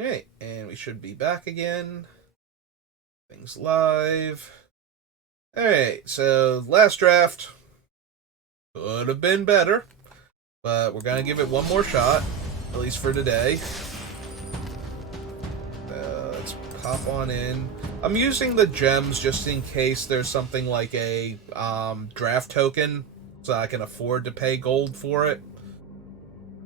Alright, and we should be back again. Things live. Alright, so last draft could have been better, but we're gonna give it one more shot, at least for today. Let's pop on in. I'm using the gems just in case there's something like a draft token, so I can afford to pay gold for it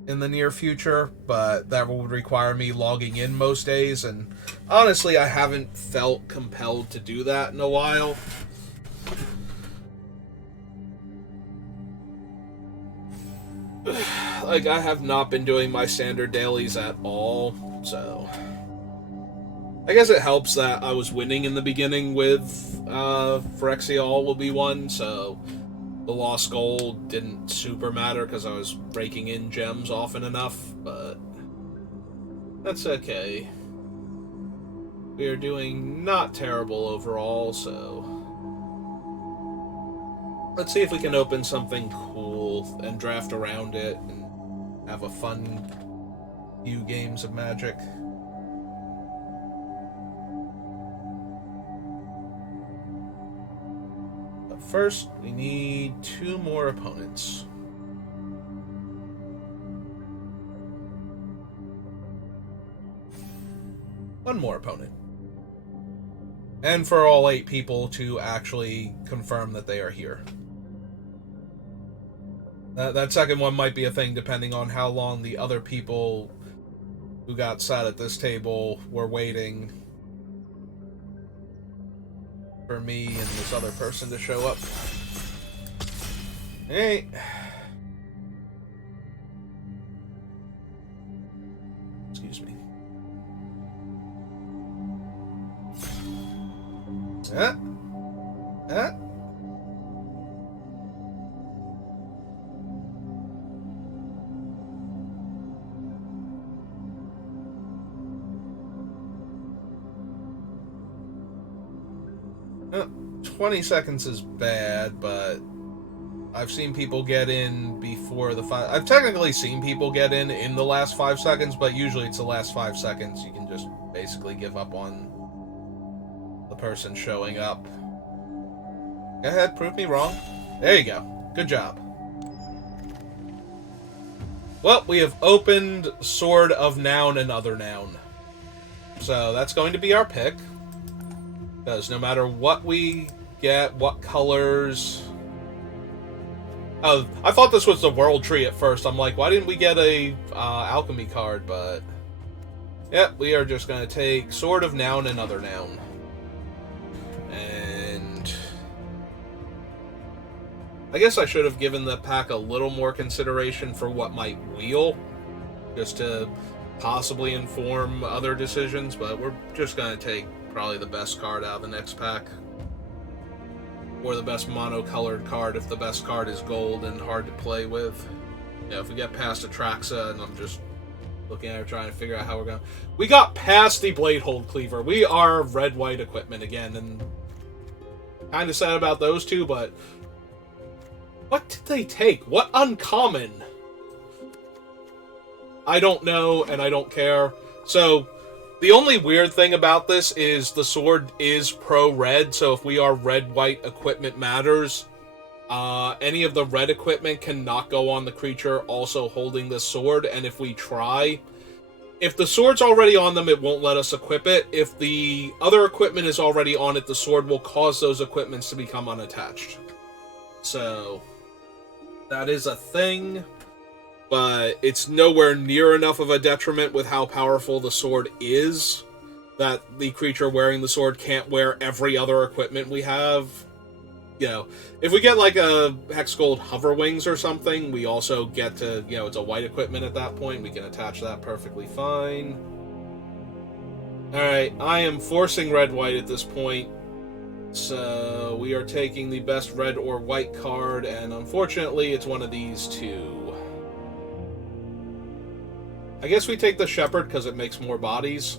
in the near future, but that would require me logging in most days, and honestly, I haven't felt compelled to do that in a while. Like, I have not been doing my standard dailies at all, so I guess it helps that I was winning in the beginning with Phyrexial will be one, so the lost gold didn't super matter because I was breaking in gems often enough, but that's okay. We are doing not terrible overall, so let's see if we can open something cool and draft around it and have a fun few games of Magic. But first, we need 2 more opponents. One more opponent. And for all 8 people to actually confirm that they are here. That second one might be a thing depending on how long the other people who got sat at this table were waiting for me and this other person to show up. Hey. Excuse me. Ah. Ah. 20 seconds is bad, but I've seen people get in before the 5... I've technically seen people get in the last 5 seconds, but usually it's the last 5 seconds. You can just basically give up on the person showing up. Go ahead, prove me wrong. There you go. Good job. Well, we have opened Sword of Noun and Other Noun. So that's going to be our pick. Because no matter what we get, what colors... Oh, I thought this was the World Tree at first. I'm like, why didn't we get a Alchemy card? But, yep, we are just going to take Sword of Noun and Other Noun. And I guess I should have given the pack a little more consideration for what might wheel, just to possibly inform other decisions, but we're just going to take probably the best card out of the next pack. Or the best mono-colored card if the best card is gold and hard to play with. Yeah, if we get past Atraxa, and I'm just looking at her trying to figure out how we're going. We got past the Bladehold Cleaver. We are red-white equipment again, and kind of sad about those two, but what did they take? What uncommon? I don't know, and I don't care. So, the only weird thing about this is the sword is pro-red, so if we are red-white equipment matters, any of the red equipment cannot go on the creature also holding the sword, and if we try, if the sword's already on them, it won't let us equip it. If the other equipment is already on it, the sword will cause those equipments to become unattached. So, that is a thing, but it's nowhere near enough of a detriment with how powerful the sword is that the creature wearing the sword can't wear every other equipment we have. You know, if we get like a Hexgold Hover Wings or something, we also get to, you know, it's a white equipment at that point. We can attach that perfectly fine. Alright, I am forcing red-white at this point. So, we are taking the best red or white card, and unfortunately, it's one of these two. I guess we take the Shepherd because it makes more bodies.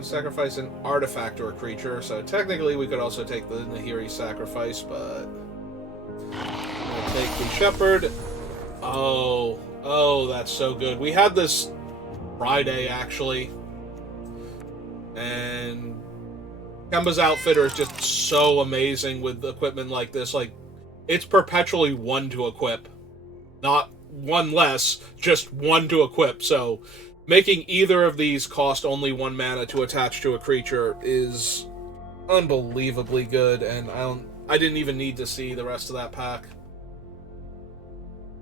Sacrifice an artifact or a creature, so technically we could also take the Nahiri Sacrifice, but I'm gonna take the Shepherd. Oh, that's so good. We had this Friday, actually. And Kemba's Outfitter is just so amazing with equipment like this. Like, it's perpetually 1 to equip. Not 1 less, just 1 to equip. So, making either of these cost only 1 mana to attach to a creature is unbelievably good, and I didn't even need to see the rest of that pack.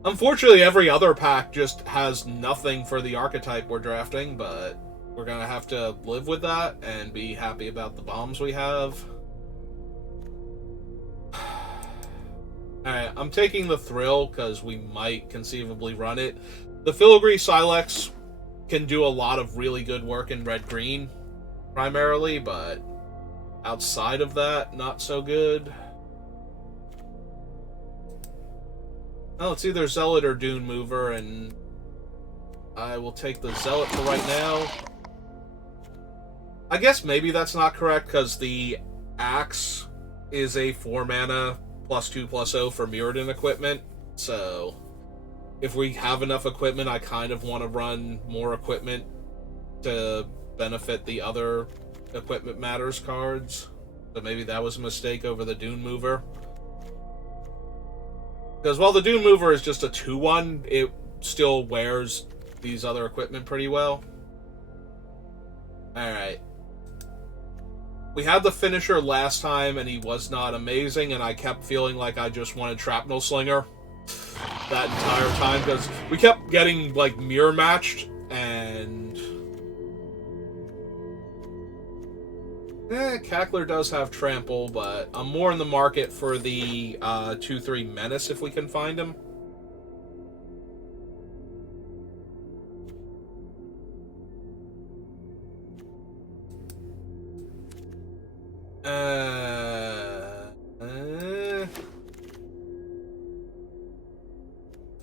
Unfortunately, every other pack just has nothing for the archetype we're drafting, but we're gonna have to live with that and be happy about the bombs we have. Alright, I'm taking the Thrill because we might conceivably run it. The Filigree Silex can do a lot of really good work in red-green, primarily, but outside of that, not so good. Oh, it's either Zealot or Dune Mover, and I will take the Zealot for right now. I guess maybe that's not correct, because the Axe is a 4 mana +2/+0 for Mirrodin equipment, so if we have enough equipment, I kind of want to run more equipment to benefit the other Equipment Matters cards. So maybe that was a mistake over the Dune Mover. Because while the Dune Mover is just a 2/1, it still wears these other equipment pretty well. Alright. We had the finisher last time, and he was not amazing, and I kept feeling like I just wanted Shrapnel Slinger that entire time, because we kept getting, like, mirror matched, and Cackler does have Trample, but I'm more in the market for the 2/3 Menace if we can find him.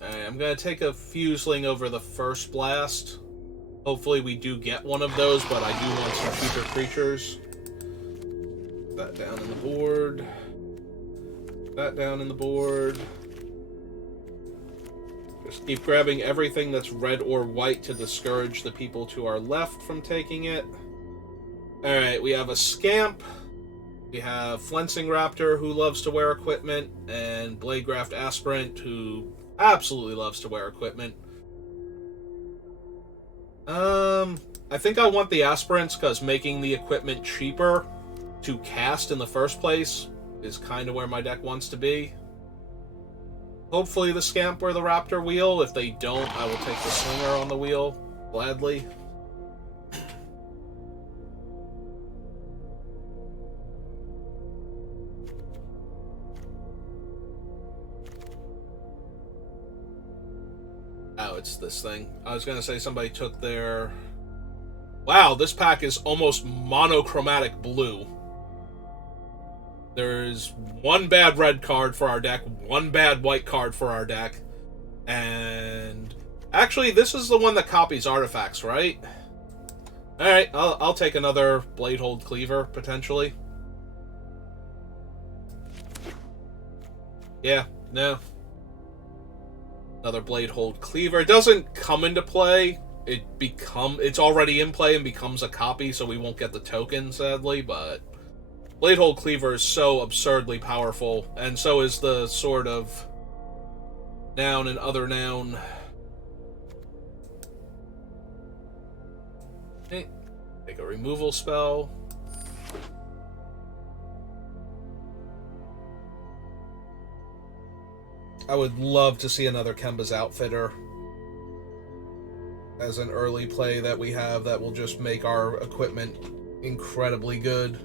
Alright, I'm gonna take a Fuseling over the first blast. Hopefully we do get one of those, but I do want some cheaper creatures. That down in the board. That down in the board. Just keep grabbing everything that's red or white to discourage the people to our left from taking it. Alright, we have a Scamp. We have Flensing Raptor, who loves to wear equipment, and Bladegraft Aspirant, who absolutely loves to wear equipment. I think I want the Aspirants, because making the equipment cheaper to cast in the first place is kind of where my deck wants to be. Hopefully the Scamp or the Raptor wheel. If they don't, I will take the Slinger on the wheel, gladly. Oh, it's this thing. I was going to say somebody took their... Wow, this pack is almost monochromatic blue. There's 1 bad red card for our deck, 1 bad white card for our deck, and... Actually, this is the one that copies artifacts, right? Alright, I'll take another Bladehold Cleaver, potentially. Yeah, no. Another Bladehold Cleaver. It doesn't come into play. It's already in play and becomes a copy, so we won't get the token, sadly, but Bladehold Cleaver is so absurdly powerful, and so is the Sword of Noun and Other Noun. Okay. Take a removal spell. I would love to see another Kemba's Outfitter as an early play that we have that will just make our equipment incredibly good.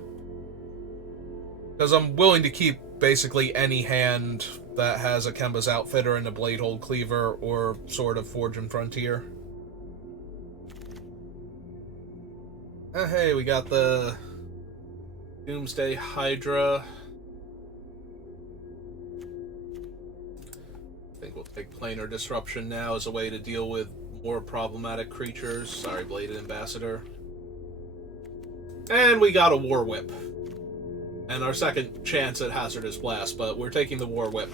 Because I'm willing to keep basically any hand that has a Kemba's Outfitter and a Bladehold Cleaver or Sword of Forge and Frontier. Hey, we got the Doomsday Hydra. I think we'll take Planar Disruption now as a way to deal with more problematic creatures. Sorry, Bladed Ambassador. And we got a War Whip. And our second chance at Hazardous Blast, but we're taking the War Whip.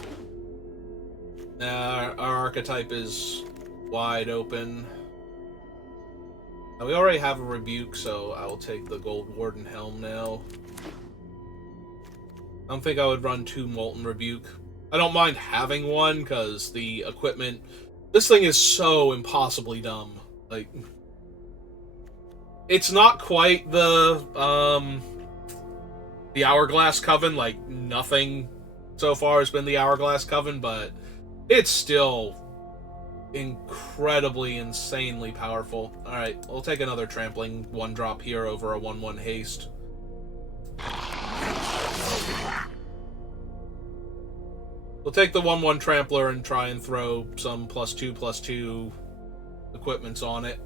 Our archetype is wide open. We already have a Rebuke, so I will take the Gold Warden Helm now. I don't think I would run 2 Molten Rebuke. I don't mind having one, because the equipment... This thing is so impossibly dumb. Like... It's not quite the Hourglass Coven, like, nothing so far has been the Hourglass Coven, but it's still incredibly, insanely powerful. Alright, we'll take another Trampling 1-drop here over a 1/1 haste. We'll take the 1/1 Trampler and try and throw some +2/+2 equipments on it.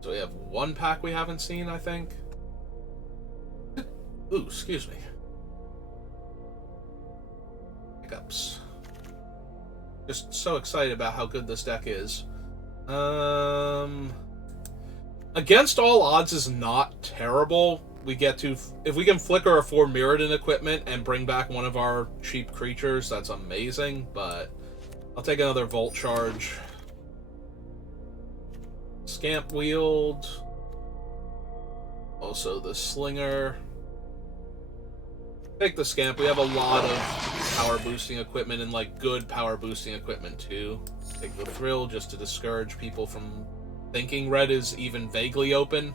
So we have 1 pack we haven't seen, I think. Ooh, excuse me. Hiccups. Just so excited about how good this deck is. Against All Odds is not terrible. We get to... If we can flicker a 4 Mirrodin equipment and bring back one of our cheap creatures, that's amazing, but... I'll take another Volt Charge. Scamp Wield. Also the Slinger. Take the Scamp. We have a lot of power boosting equipment and, like, good power boosting equipment, too. Take the Thrill just to discourage people from thinking red is even vaguely open.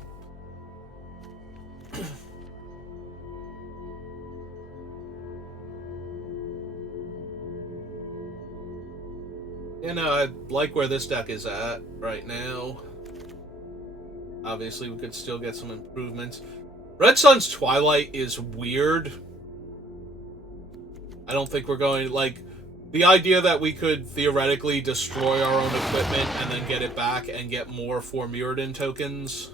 You know, I like where this deck is at right now. Obviously, we could still get some improvements. Red Sun's Twilight is weird. I don't think we're going, like, the idea that we could theoretically destroy our own equipment and then get it back and get more 4 Mirrodin tokens.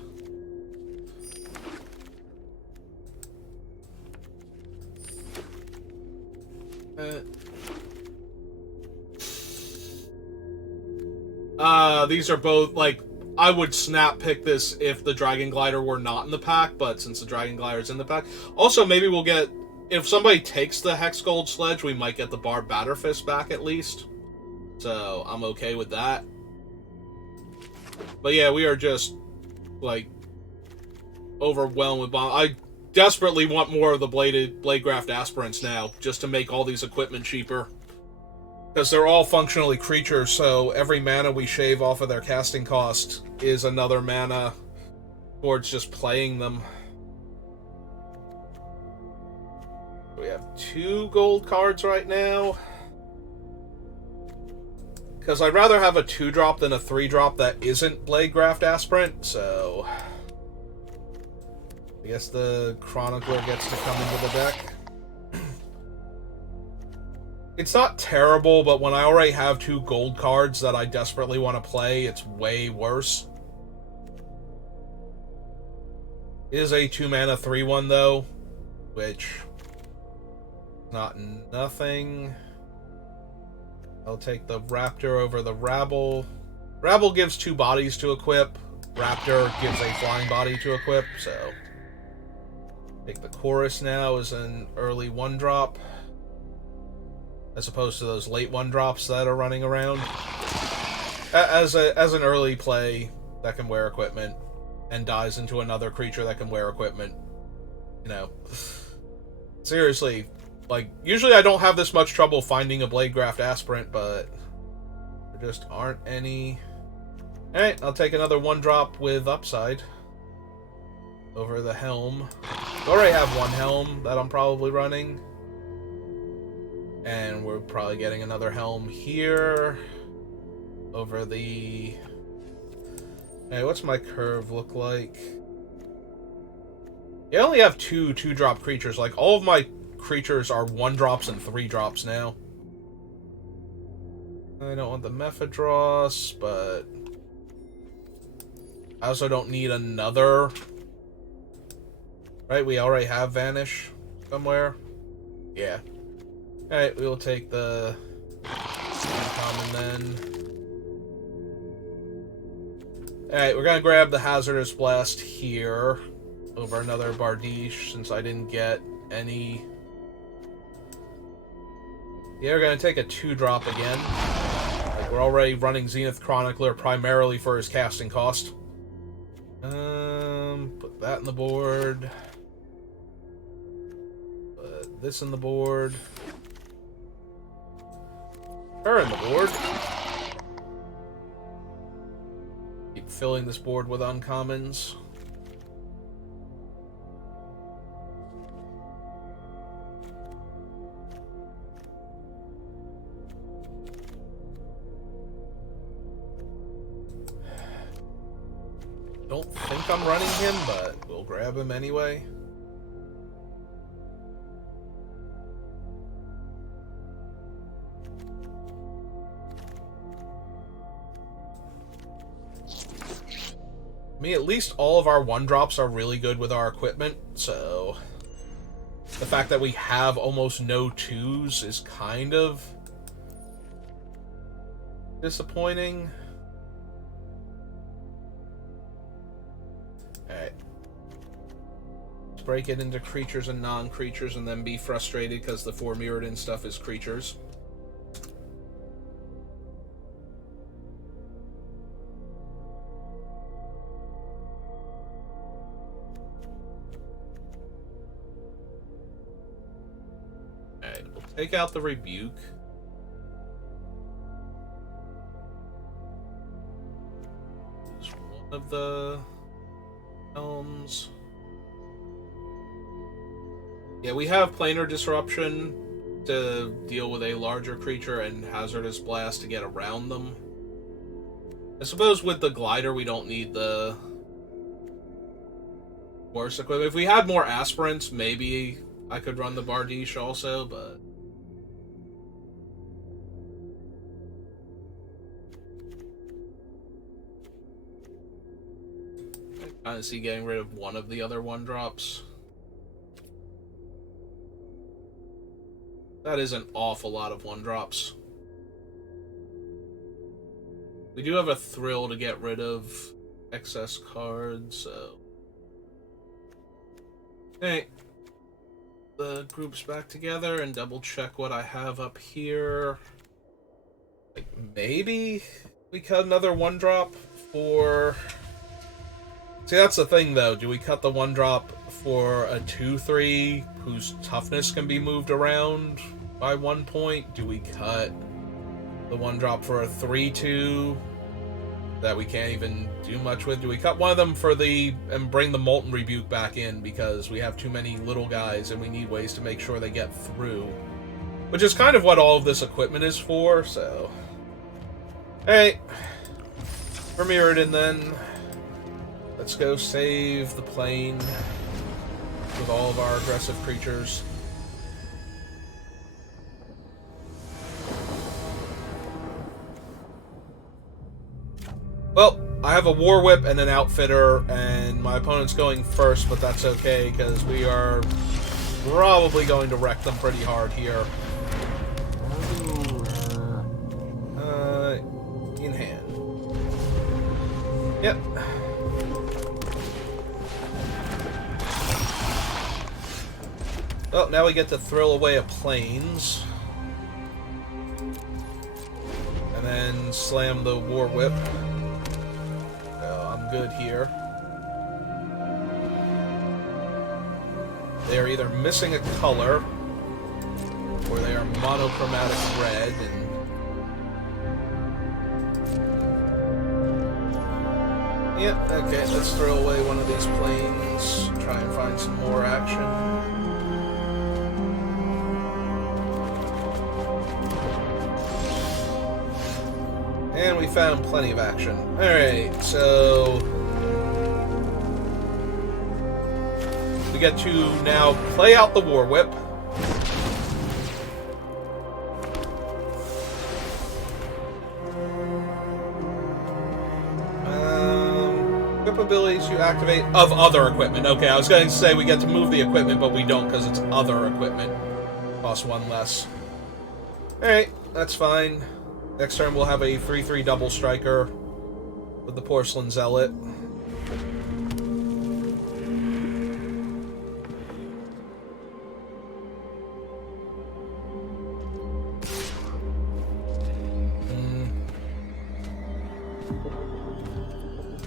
These are both, like, I would snap pick this if the Dragon Glider were not in the pack, but since the Dragon Glider is in the pack. Also, maybe we'll get... If somebody takes the Hex Gold Sledge, we might get the Barb Batterfist back at least. So, I'm okay with that. But yeah, we are just, like, overwhelmed with bomb. I desperately want more of the Bladegraft Aspirants now, just to make all these equipment cheaper. Because they're all functionally creatures, so every mana we shave off of their casting cost is another mana towards just playing them. We have 2 gold cards right now. Because I'd rather have a 2-drop than a 3-drop that isn't Bladegraft Aspirant, so... I guess the Chronicler gets to come into the deck. It's not terrible, but when I already have 2 gold cards that I desperately want to play, it's way worse. It is a 2-mana 3/1, though, which... not nothing. I'll take the Raptor over the Rabble. Rabble gives 2 bodies to equip. Raptor gives a flying body to equip, so... Take the Chorus now as an early 1-drop. As opposed to those late 1-drops that are running around. As an early play that can wear equipment. And dies into another creature that can wear equipment. You know. Seriously. Like, usually I don't have this much trouble finding a Bladegraft Aspirant, but there just aren't any. Alright, I'll take another 1-drop with Upside. Over the Helm. I already have 1 Helm that I'm probably running. And we're probably getting another Helm here. Over the... Hey, what's my curve look like? I only have 2 2-drop creatures. Like, all of my creatures are 1-drops and 3-drops now. I don't want the Mephidros, but... I also don't need another... Right, we already have Vanish somewhere. Yeah. Alright, we will take the uncommon then. Alright, we're gonna grab the Hazardous Blast here over another Bardiche since I didn't get any Yeah, we're gonna take a 2-drop again. Like, we're already running Zenith Chronicler primarily for his casting cost. Put that in the board. Put this in the board. Her in the board. Keep filling this board with uncommons. Don't think I'm running him, but we'll grab him anyway. I mean, at least all of our 1-drops are really good with our equipment, so the fact that we have almost no 2s is kind of disappointing. Alright. Let's break it into creatures and non-creatures and then be frustrated because the 4 Mirrodin stuff is creatures. Alright, we'll take out the Rebuke. There's one of the Helms. Yeah, we have Planar Disruption to deal with a larger creature and Hazardous Blast to get around them. I suppose with the Glider we don't need the worse equipment. If we had more Aspirants, maybe I could run the Bardiche also, but I kind of see getting rid of one of the other 1-drops. That is an awful lot of 1-drops. We do have a Thrill to get rid of excess cards, so... Okay. The group's back together and double check what I have up here. Like, maybe we cut another 1-drop for... See, that's the thing, though. Do we cut the 1-drop for a 2/3 whose toughness can be moved around by 1 point? Do we cut the 1-drop for a 3/2 that we can't even do much with? Do we cut one of them for the... and bring the Molten Rebuke back in because we have too many little guys and we need ways to make sure they get through? Which is kind of what all of this equipment is for, so... Alright. For Mirrodin, then. Let's go save the plane with all of our aggressive creatures. Well, I have a War Whip and an Outfitter, and my opponent's going first, but that's okay, because we are probably going to wreck them pretty hard here. In hand. Yep. Well, now we get to thrill away a planes. And then slam the War Whip. I'm good here. They are either missing a color, or they are monochromatic red, and... Yep, okay, let's throw away one of these planes, try and find some more action. And we found plenty of action. Alright, so... we get to now play out the War Whip. Whip abilities you activate of other equipment. Okay, I was going to say we get to move the equipment, but we don't because it's other equipment. Costs 1 less. Alright, that's fine. Next turn we'll have a 3/3 double striker with the Porcelain Zealot.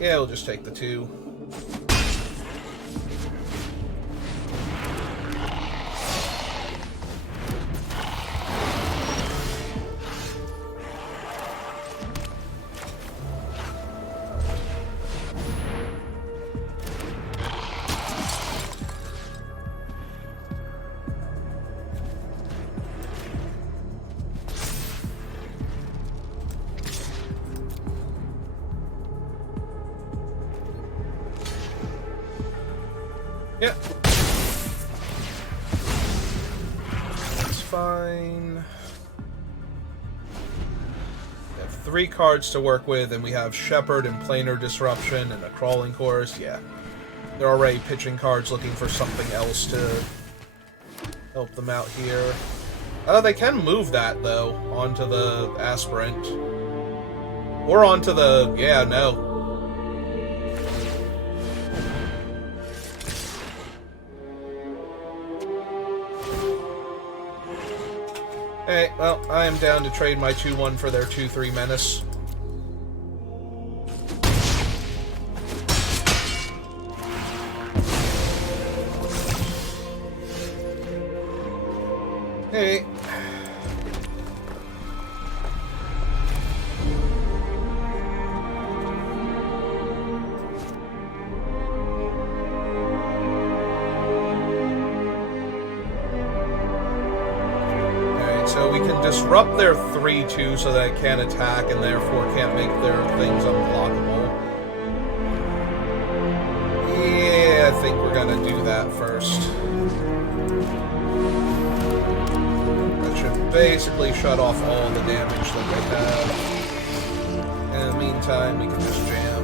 Yeah, we'll just take the 2. Yep. That's fine. We have 3 cards to work with, and we have Shepherd and Planar Disruption and a Crawling Course. Yeah. They're already pitching cards looking for something else to help them out here. They can move that, though, onto the Aspirant. Or onto the... yeah, no. Hey, well, I am down to trade my 2-1 for their 2-3 Menace. Hey. So we can disrupt their 3-2 so that it can't attack and therefore can't make their things unblockable. Yeah, I think we're gonna do that first. That should basically shut off all the damage that they have. In the meantime, we can just jam.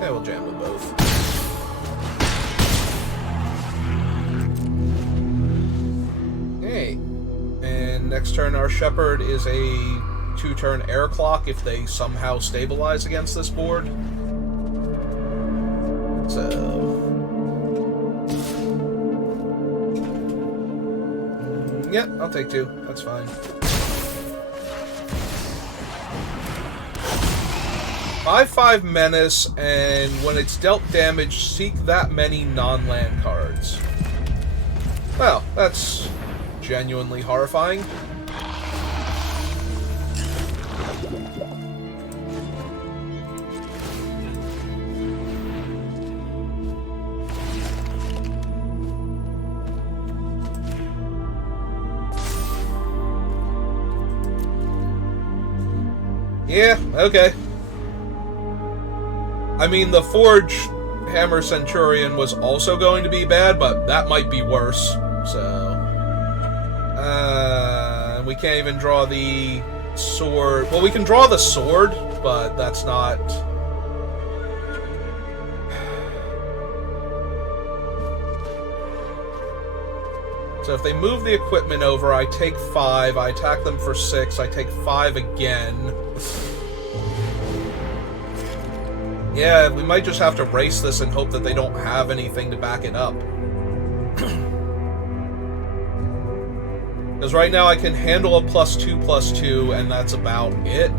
Yeah, we'll jam with both. And next turn, our Shepherd is a 2-turn air clock if they somehow stabilize against this board. So... yeah, I'll take 2. That's fine. 5/5 Menace, and when it's dealt damage, seek that many non-land cards. Well, that's genuinely horrifying. Yeah, okay. I mean, the Forge Hammer Centurion was also going to be bad, but that might be worse, so... we can't even draw the sword. Well, we can draw the sword, but that's not... So if they move the equipment over, I take 5, I attack them for 6, I take 5 again. Yeah, we might just have to race this and hope that they don't have anything to back it up. Because right now I can handle a +2/+2, and that's about it.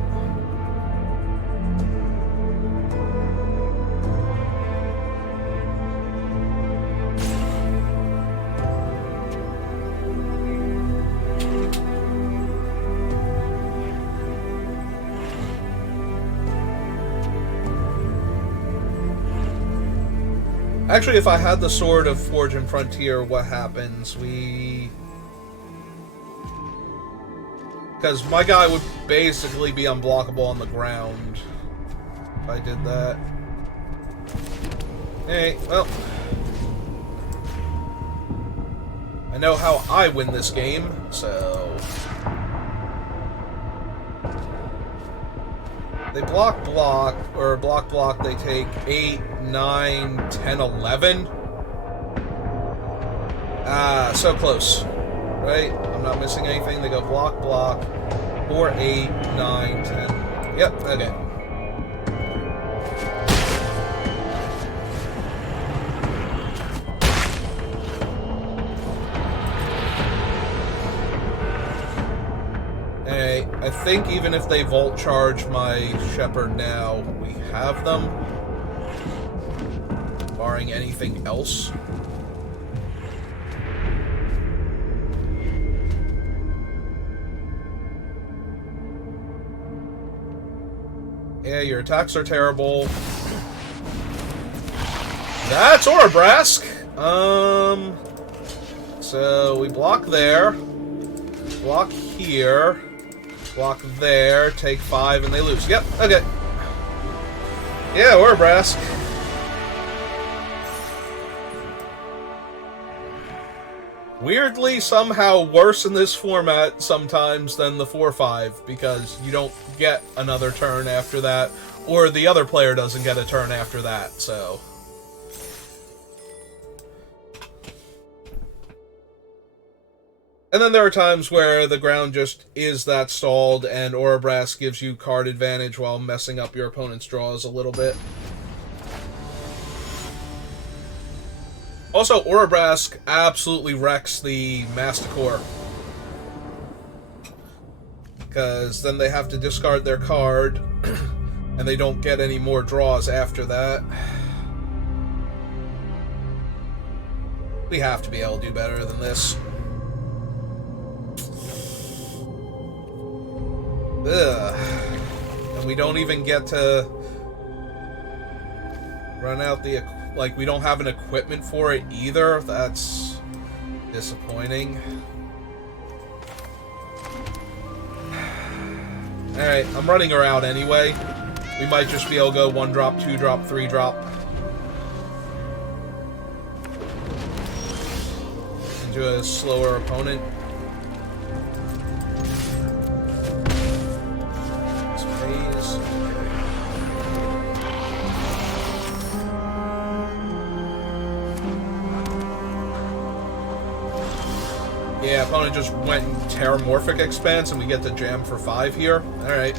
Actually, if I had the Sword of Forge and Frontier, what happens? Because my guy would basically be unblockable on the ground if I did that. Hey, well... I know how I win this game, so... They block, or block, they take 8, 9, 10, 11. Ah, so close. Right? I'm not missing anything. They go block, 4, 8, 9, 10. Yep, okay. Hey, I think even if they Volt Charge my Shepherd now, we have them. Barring anything else. Yeah, your attacks are terrible. That's Orabrask! So we block there. Block here. Block there. Take 5 and they lose. Yep, okay. Yeah, Orabrask. Weirdly, somehow worse in this format sometimes than the 4-5, because you don't get another turn after that, or the other player doesn't get a turn after that, so... And then there are times where the ground just is that stalled, and Orabrask gives you card advantage while messing up your opponent's draws a little bit. Also, Orabrask absolutely wrecks the Masticore. Because then they have to discard their card, and they don't get any more draws after that. We have to be able to do better than this. Ugh. And we don't even get to run out the... Like, we don't have an equipment for it either. That's disappointing. Alright, I'm running her out anyway. We might just be able to go 1-drop, 2-drop, 3-drop. Into a slower opponent. Yeah, opponent just went in Terramorphic Expanse, and we get the jam for 5 here. Alright.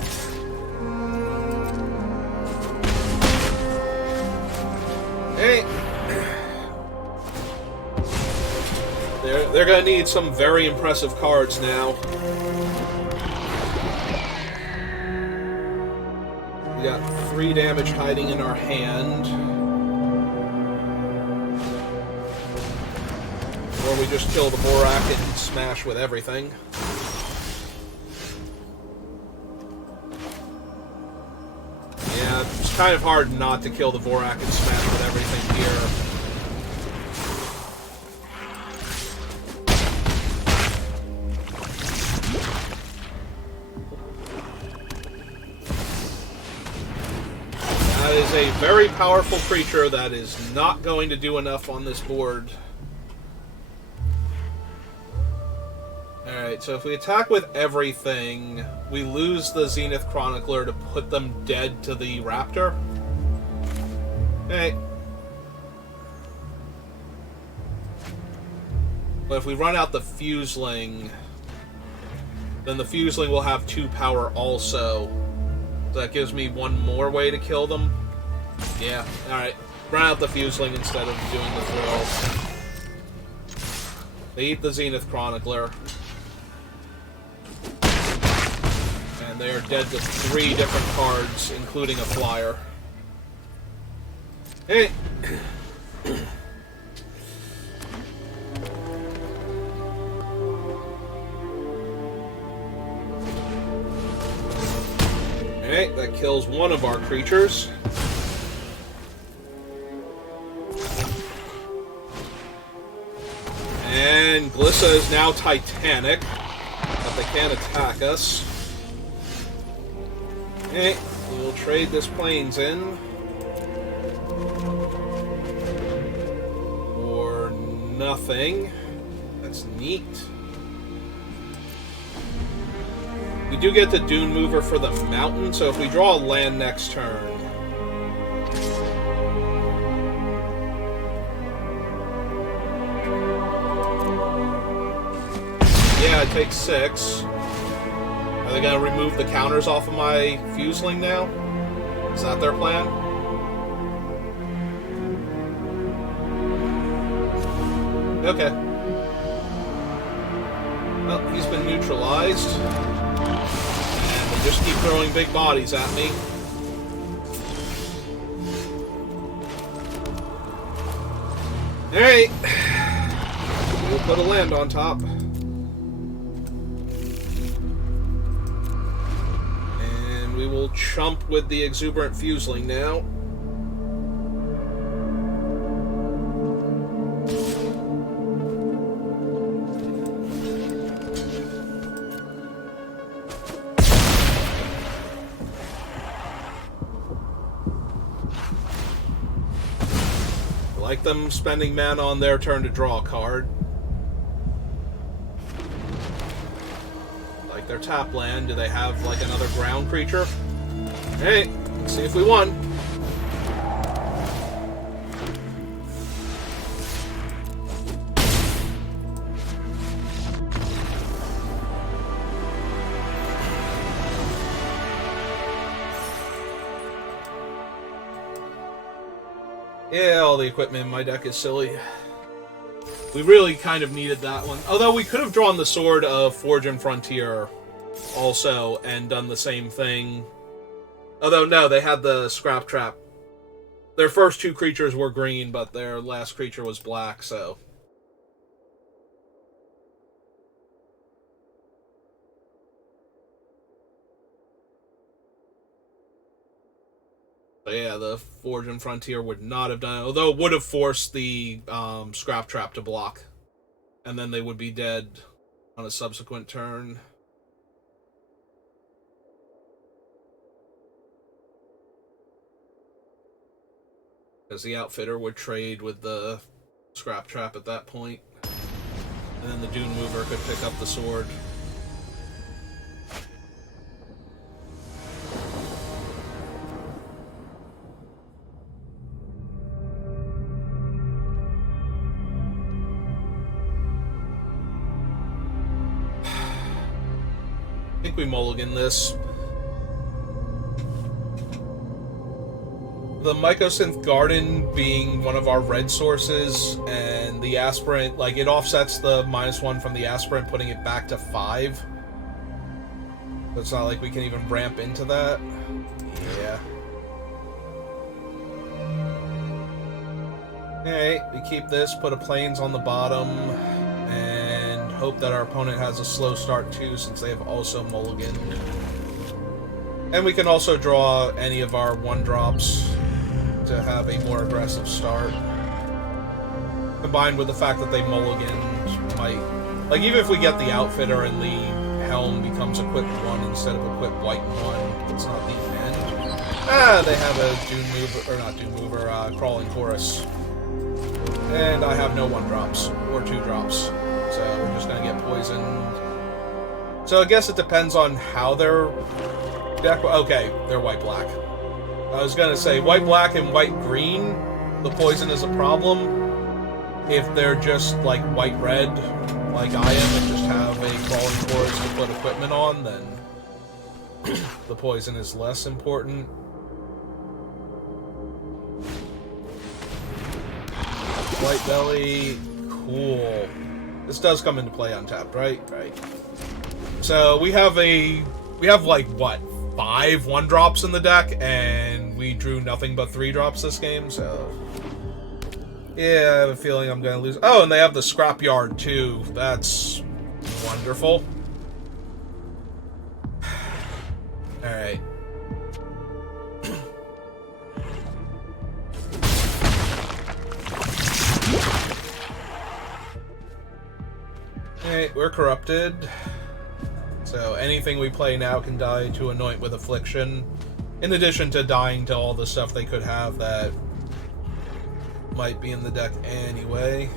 Hey! They're gonna need some very impressive cards now. We got 3 damage hiding in our hand. Or we just kill the Vorak and smash with everything. Yeah, it's kind of hard not to kill the Vorak and smash with everything here. That is a very powerful creature that is not going to do enough on this board. Alright, so if we attack with everything, we lose the Zenith Chronicler to put them dead to the Raptor. Hey. But if we run out the Fuseling, then the Fuseling will have 2 power also. So that gives me 1 more way to kill them. Yeah, alright. Run out the Fuseling instead of doing the throw. They eat the Zenith Chronicler. And they are dead to 3 different cards, including a flyer. Hey! Alright, that kills 1 of our creatures. And Glissa is now Titanic, but they can't attack us. Okay, we'll trade this Plains in for nothing. That's neat. We do get the Dune Mover for the mountain, so if we draw a land next turn... Yeah, it takes 6. Are they going to remove the counters off of my Fuseling now? Is that their plan? Okay. Well, he's been neutralized. And just keep throwing big bodies at me. Alright. We'll put a land on top. And we will chump with the Exuberant Fuseling now. Like them spending mana on their turn to draw a card. Like their tap land. Do they have like another ground creature? Hey, let's see if we won. Yeah, all the equipment in my deck is silly. We really kind of needed that one. Although we could have drawn the Sword of Forge and Frontier also and done the same thing. Although, no, they had the Scrap Trap. Their first two creatures were green, but their last creature was black, so... But yeah, the Forge and Frontier would not have done it, although it would have forced the Scrap Trap to block. And then they would be dead on a subsequent turn. Because the Outfitter would trade with the Scrap Trap at that point. And then the Dune Mover could pick up the sword. I think we mulligan this. The Mycosynth Garden being one of our red sources, and the Aspirant, like, it offsets the -1 from the Aspirant, putting it back to 5. So it's not like we can even ramp into that. Yeah. Alright, we keep this, put a Plains on the bottom, and hope that our opponent has a slow start too, since they have also mulliganed. And we can also draw any of our 1-drops to have a more aggressive start. Combined with the fact that they mulliganed might... Like, even if we get the Outfitter and the Helm becomes equipped 1 instead of equipped white 1, it's not the end. Ah, they have a Dune Mover, or not Dune Mover, Crawling Chorus. And I have no 1-drops, or 2-drops. So we're just gonna get poisoned. So I guess it depends on how their deck... Okay, they're white-black. I was gonna say, white-black and white-green, the poison is a problem. If they're just, like, white-red, like I am, and just have a Crawling Chorus to put equipment on, then the poison is less important. White Belly, cool. This does come into play untapped, right? Right. So we have like, what, 5 1-drops in the deck, and we drew nothing but 3-drops this game, so... Yeah, I have a feeling I'm gonna lose. Oh, and they have the Scrapyard, too. That's wonderful. Alright. Alright, we're corrupted. So anything we play now can die to Anoint with Affliction. In addition to dying to all the stuff they could have that might be in the deck anyway.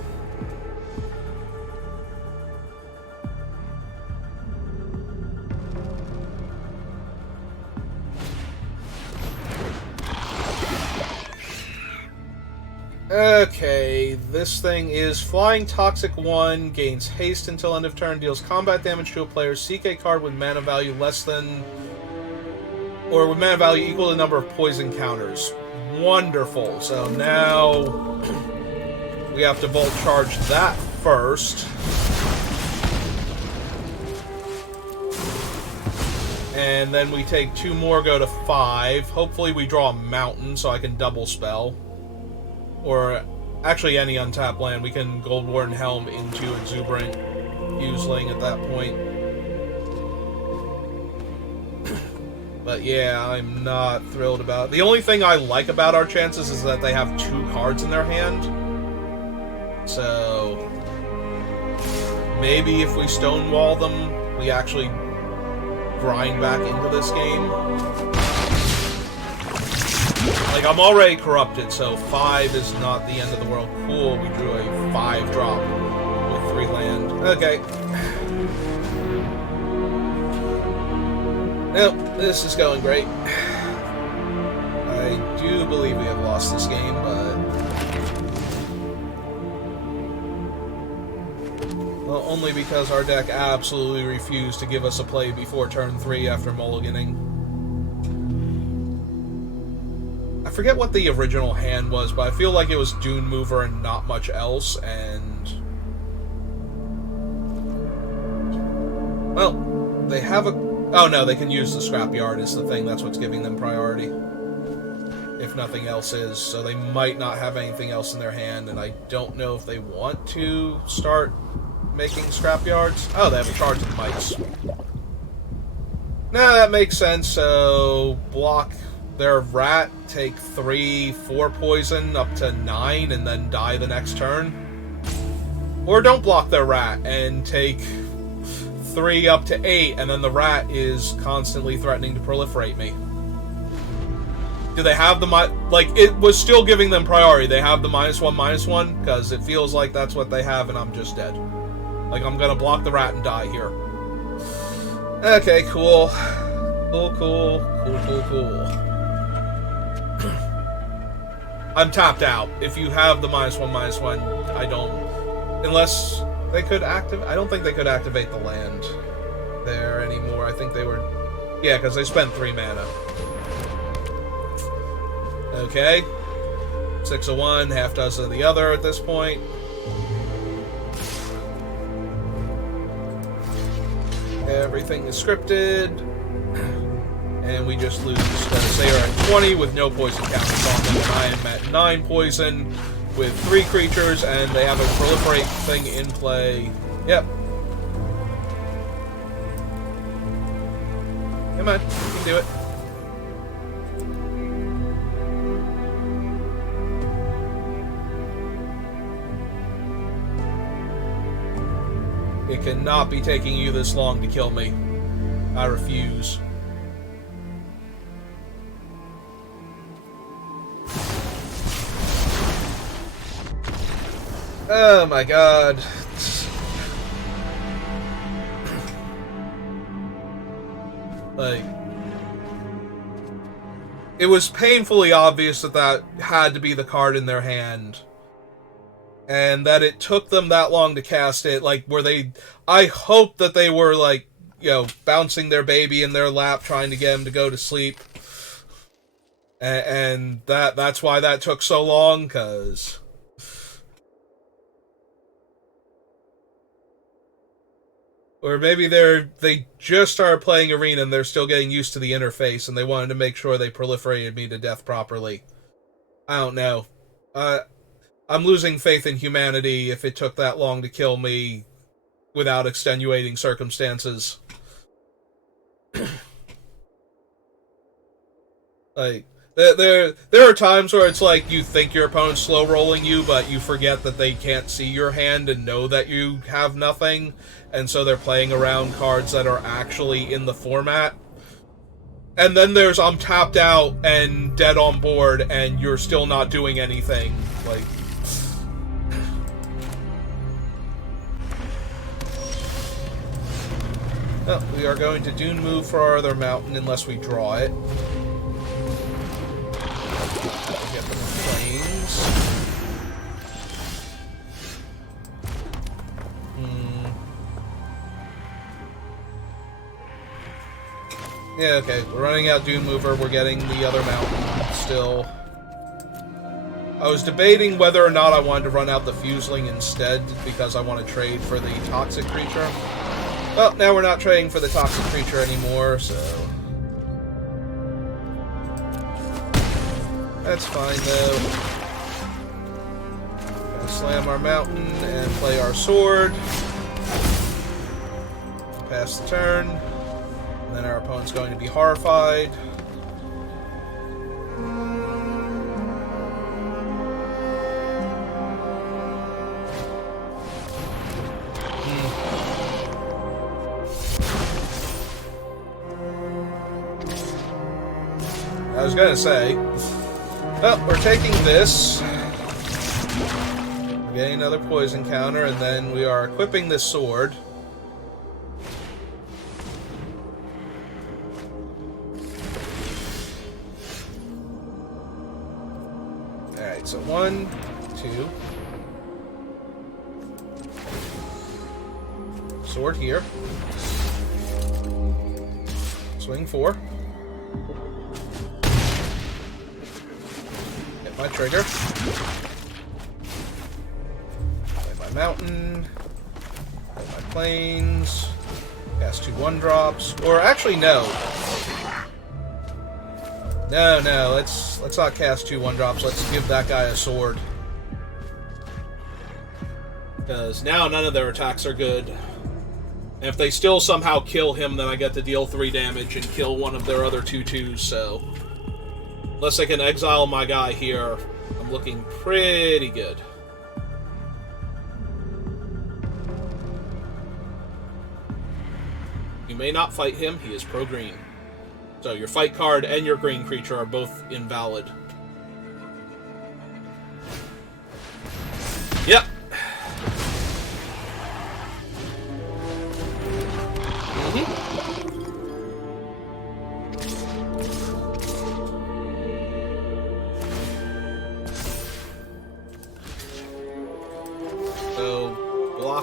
Okay, this thing is Flying Toxic 1, gains haste until end of turn, deals combat damage to a player, seek a card with mana value less than, or with mana value equal to the number of poison counters. Wonderful. So now we have to Volt Charge that first. And then we take 2 more, go to 5. Hopefully we draw a mountain so I can double spell. Or actually any untapped land. We can Goldwarden Helm into Exuberant Fuseling at that point. But yeah, I'm not thrilled about it. The only thing I like about our chances is that they have 2 cards in their hand. So maybe if we stonewall them, we actually grind back into this game. Like, I'm already corrupted, so 5 is not the end of the world. Cool, we drew a 5-drop with 3 land. Okay. Nope, this is going great. I do believe we have lost this game, but... well, only because our deck absolutely refused to give us a play before turn 3 after mulliganing. I forget what the original hand was, but I feel like it was Dune Mover and not much else, and... well, they have a... oh no, they can use the Scrapyard is the thing, that's what's giving them priority. If nothing else is, so they might not have anything else in their hand, and I don't know if they want to start making Scrapyards. Oh, they have a charge of mites. Nah, that makes sense, so block their rat, take 3/4 poison up to 9, and then die the next turn. Or don't block their rat and take 3 up to 8, and then the rat is constantly threatening to proliferate me. Do they have the like, it was still giving them priority. They have the -1/-1, because it feels like that's what they have, and I'm just dead. Like, I'm gonna block the rat and die here. Okay, cool. Cool. I'm tapped out. If you have the -1/-1, I don't... unless they could activate... I don't think they could activate the land there anymore. I think they were... yeah, because they spent 3 mana. Okay. 6 of one, half dozen of the other at this point. Everything is scripted. And we just lose. So they are at 20 with no poison counters on them, and I am at 9 poison with 3 creatures, and they have a proliferate thing in play. Yep. Come on, you can do it. It cannot be taking you this long to kill me. I refuse. Oh my god. Like, it was painfully obvious that that had to be the card in their hand. And that it took them that long to cast it, like, were they... I hope that they were, like, you know, bouncing their baby in their lap, trying to get him to go to sleep. And that's why that took so long, because... or maybe they just started playing Arena and they're still getting used to the interface, and they wanted to make sure they proliferated me to death properly. I don't know. I'm losing faith in humanity if it took that long to kill me without extenuating circumstances. Like, there are times where it's like you think your opponent's slow rolling you, but you forget that they can't see your hand and know that you have nothing, and so they're playing around cards that are actually in the format. And then there's I'm tapped out and dead on board, and you're still not doing anything. Like... well, we are going to Dune move for our other mountain unless we draw it. Get the planes. Yeah, okay. We're running out Dune Mover. We're getting the other mountain still. I was debating whether or not I wanted to run out the Fuseling instead because I want to trade for the toxic creature. Well, now we're not trading for the toxic creature anymore, so... That's fine, though. Gonna slam our mountain and play our sword. Pass the turn. And then our opponent's going to be horrified. I was gonna say, well, we're taking this, we're getting another poison counter, and then we are equipping this sword. Alright, so 1, 2. Sword here. Swing 4. My trigger. Play my mountain. Play my plains. Cast 2 1-drops. Or actually, no. No. Let's not cast 2 1-drops. Let's give that guy a sword. Because now none of their attacks are good. And if they still somehow kill him, then I get to deal 3 damage and kill one of their other 2/2s, so... Unless I can exile my guy here, I'm looking pretty good. You may not fight him, he is pro-green. So your fight card and your green creature are both invalid. Yep.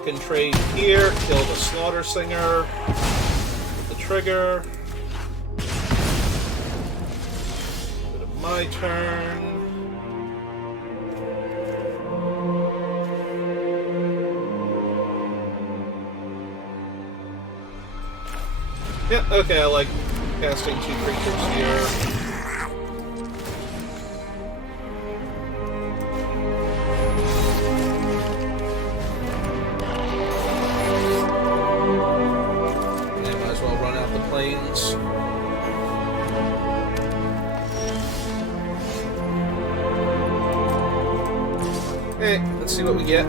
And trade here, kill the Slaughter Singer with the trigger. Bit of my turn. Yeah, okay, I like casting 2 creatures here. Okay, let's see what we get.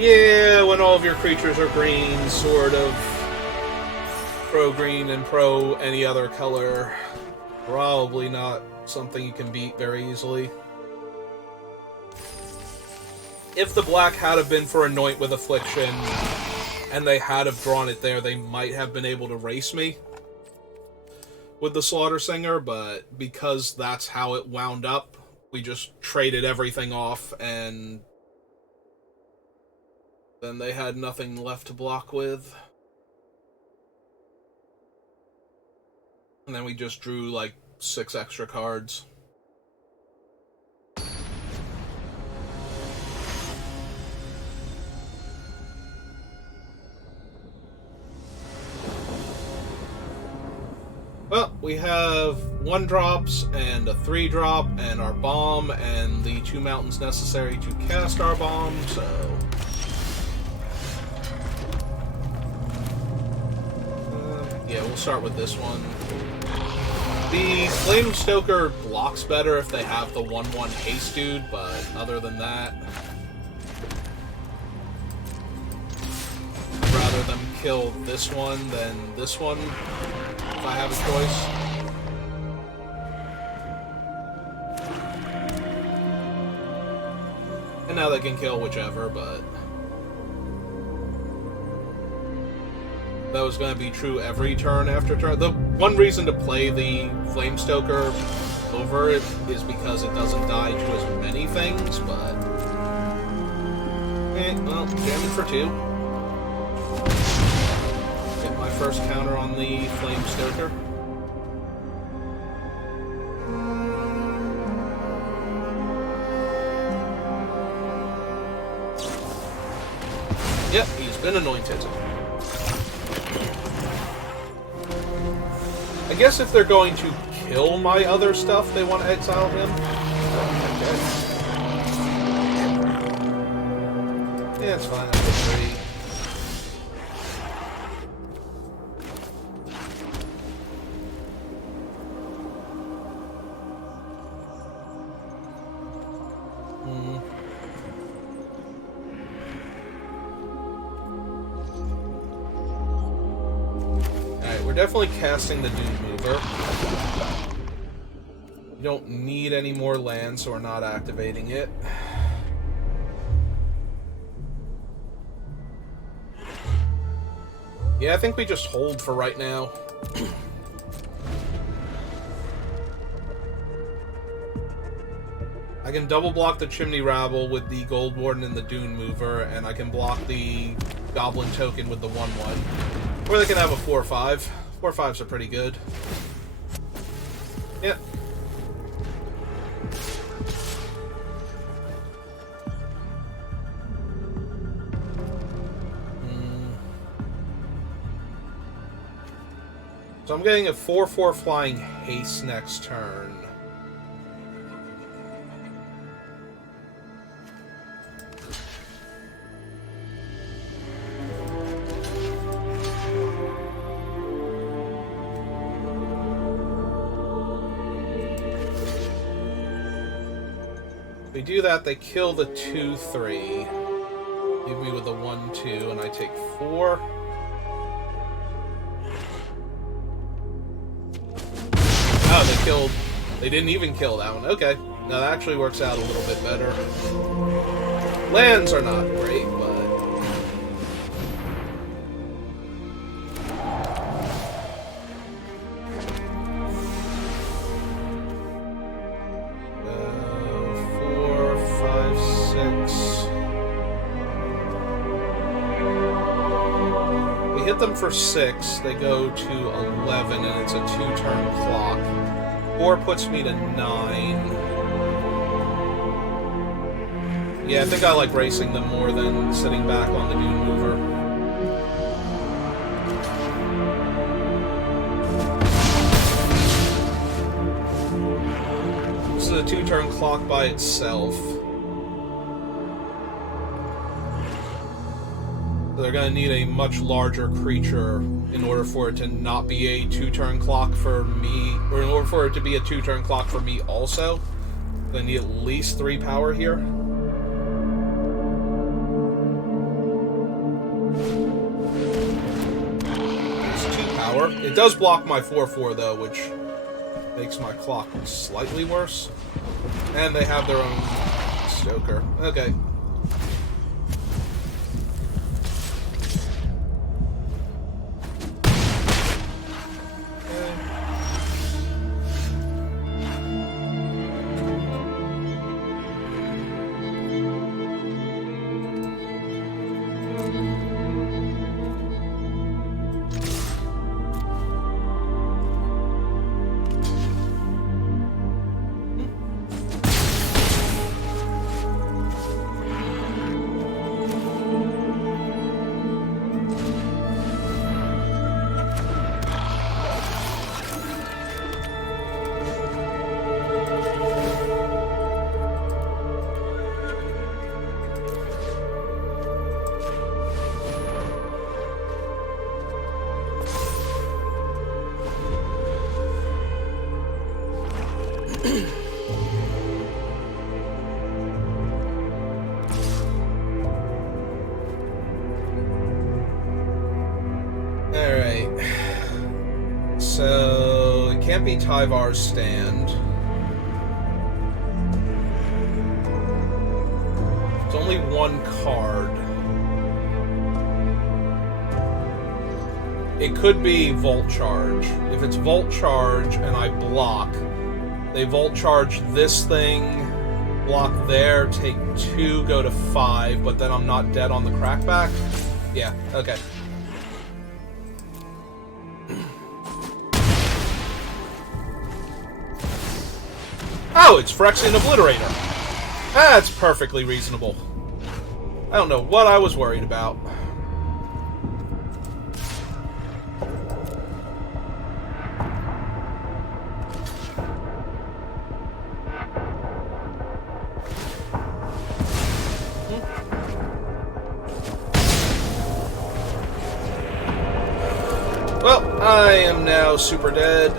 Yeah, when all of your creatures are green, sort of pro-green and pro any other color. Probably not something you can beat very easily. If the black had have been for Anoint with Affliction, and they had have drawn it there, they might have been able to race me with the Slaughter Singer, but because that's how it wound up, we just traded everything off, and then they had nothing left to block with. And then we just drew, like, 6 extra cards. Well, we have 1-drops and a 3-drop and our bomb and the 2 mountains necessary to cast our bomb, so... yeah, we'll start with this one. The Flame Stoker blocks better if they have the 1/1 haste dude, but other than that... I'd rather them kill this one than this one, if I have a choice. And now they can kill whichever, but... that was going to be true every turn after turn. The one reason to play the Flame Stoker over it is because it doesn't die to as many things, but... well, jamming for 2. Get my first counter on the Flame Stoker. Yep, he's been anointed. I guess if they're going to kill my other stuff, they want to exile him. Okay. Yeah, it's fine. I'll get 3. Definitely casting the Dune Mover. You don't need any more land, so we're not activating it. Yeah, I think we just hold for right now. I can double block the Chimney Rabble with the Gold Warden and the Dune Mover, and I can block the Goblin Token with the 1/1. Or they can have a 4/5. 4/5s are pretty good. Yep. So I'm getting a 4/4 flying haste next turn. If we do that, they kill the 2/3. Leave me with a 1/2, and I take 4. Oh, they killed... they didn't even kill that one. Okay. Now that actually works out a little bit better. Lands are not great, but... them for 6, they go to 11, and it's a 2-turn clock. 4 puts me to 9. Yeah, I think I like racing them more than sitting back on the Dune Mover. This is a 2-turn clock by itself. They're going to need a much larger creature in order for it to not be a 2-turn clock for me, or in order for it to be a 2-turn clock for me also. They need at least 3 power here. It's 2 power. It does block my 4/4 though, which makes my clock slightly worse. And they have their own Stoker. Okay. Alright. So, it can't be Tyvar's stand. It's only one card. It could be Volt Charge. If it's Volt Charge and I block, they Volt Charge this thing, block there, take 2, go to 5, but then I'm not dead on the crackback? Yeah, okay. Oh, it's Phyrexian Obliterator. That's perfectly reasonable. I don't know what I was worried about. Well, I am now super dead.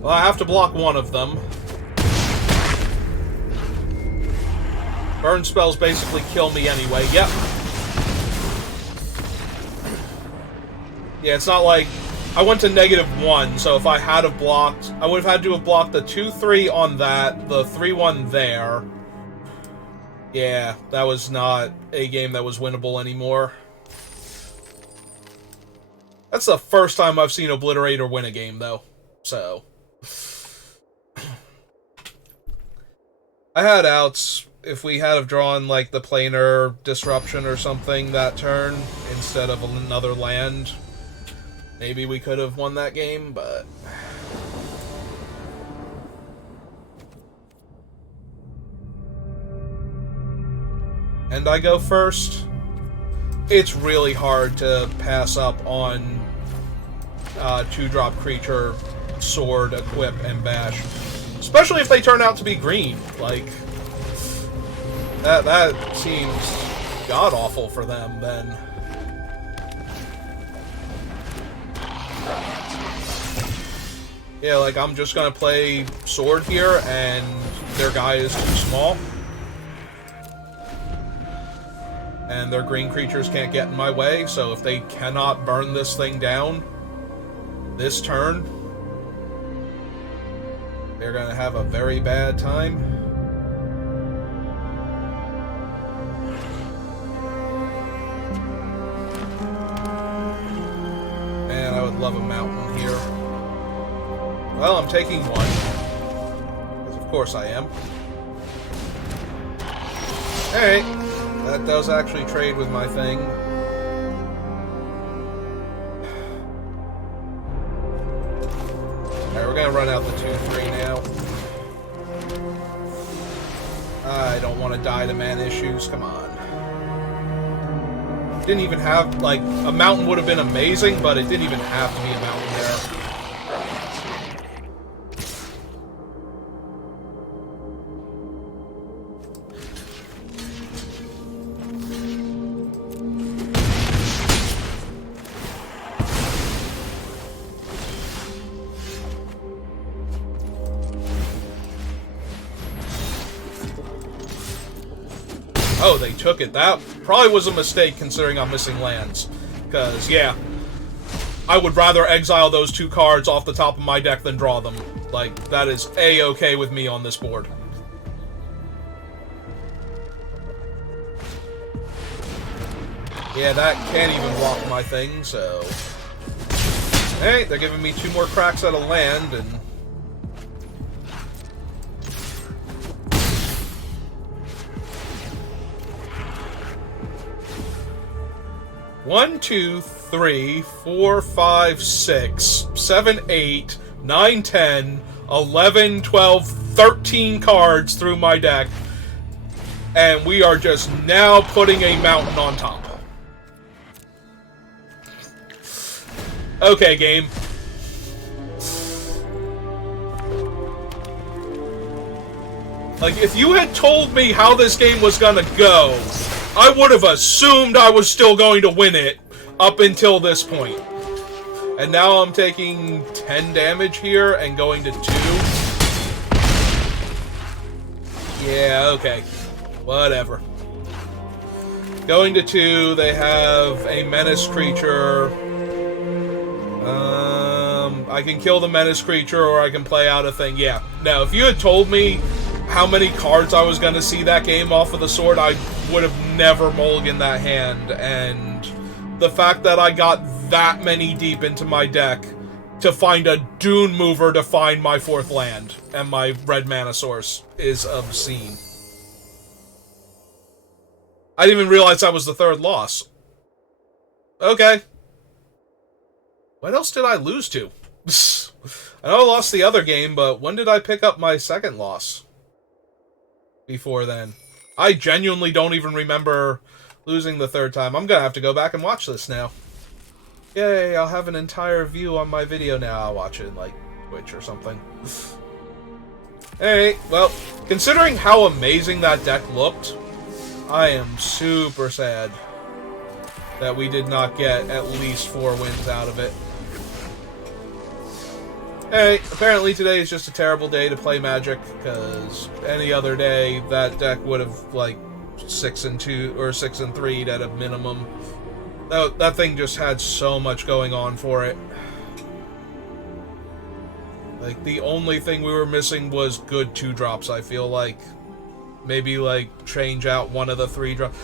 Well, I have to block one of them. Burn spells basically kill me anyway. Yep. Yeah, it's not like... I went to -1, so if I had have blocked... I would have had to have blocked the 2-3 on that, the 3-1 there. Yeah, that was not a game that was winnable anymore. That's the first time I've seen Obliterator win a game, though. So... I had outs if we had have drawn, like, the planar disruption or something that turn, instead of another land. Maybe we could have won that game, but... And I go first. It's really hard to pass up on 2-drop creature, sword, equip, and bash. Especially if they turn out to be green. Like, that seems god-awful for them, then. Yeah, like, I'm just gonna play sword here, and their guy is too small. And their green creatures can't get in my way, so if they cannot burn this thing down this turn, they're gonna have a very bad time. Man, I would love a mountain here. Well, I'm taking one. Because of course I am. Alright. That does actually trade with my thing. Alright, we're gonna run out the 2-3 now. I don't want to die to man issues, come on. Didn't even have, like, a mountain would have been amazing, but it didn't even have to be a mountain there. Oh, they took it. That probably was a mistake considering I'm missing lands. Because, yeah, I would rather exile those 2 cards off the top of my deck than draw them. Like, that is A-okay with me on this board. Yeah, that can't even block my thing, so... Hey, they're giving me 2 more cracks at a land, and... One, 2, 3, 4, 5, 6, 7, 8, 9, 10, 11, 12, 13 cards through my deck. And we are just now putting a mountain on top. Okay, game. Like, if you had told me how this game was gonna go, I would have assumed I was still going to win it up until this point. And now I'm taking 10 damage here and going to 2. Yeah, okay. Whatever. Going to 2, they have a menace creature. I can kill the menace creature or I can play out a thing. Yeah. Now, if you had told me how many cards I was going to see that game off of the sword, I would have never mulliganed that hand. And the fact that I got that many deep into my deck to find a Dune Mover to find my 4th land and my red mana source is obscene. I didn't even realize that was the 3rd loss. Okay. What else did I lose to? I know I lost the other game, but when did I pick up my 2nd loss? Before then. I genuinely don't even remember losing the 3rd time. I'm gonna have to go back and watch this now. Yay, I'll have an entire view on my video now. I'll watch it in, like, Twitch or something. Alright, well, considering how amazing that deck looked, I am super sad that we did not get at least 4 wins out of it. Hey, apparently today is just a terrible day to play Magic, because any other day, that deck would have, like, 6-2 or 6-3 at a minimum. That thing just had so much going on for it. Like, the only thing we were missing was good 2-drops, I feel like. Maybe, like, change out one of the 3-drops.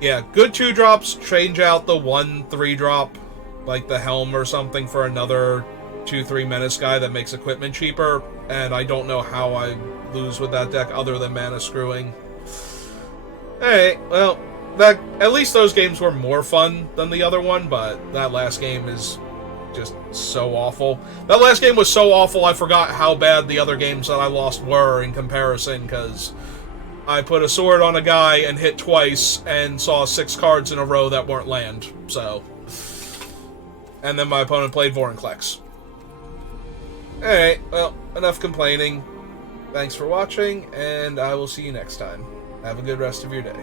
Yeah, good 2-drops, change out the 1 3-drop, like the Helm or something, for another 2-3 menace guy that makes equipment cheaper, and I don't know how I lose with that deck other than mana screwing. Alright, well, at least those games were more fun than the other one, but that last game is just so awful. That last game was so awful, I forgot how bad the other games that I lost were in comparison, because I put a sword on a guy and hit twice and saw 6 cards in a row that weren't land, so. And then my opponent played Vorinclex. Alright, well, enough complaining. Thanks for watching, and I will see you next time. Have a good rest of your day.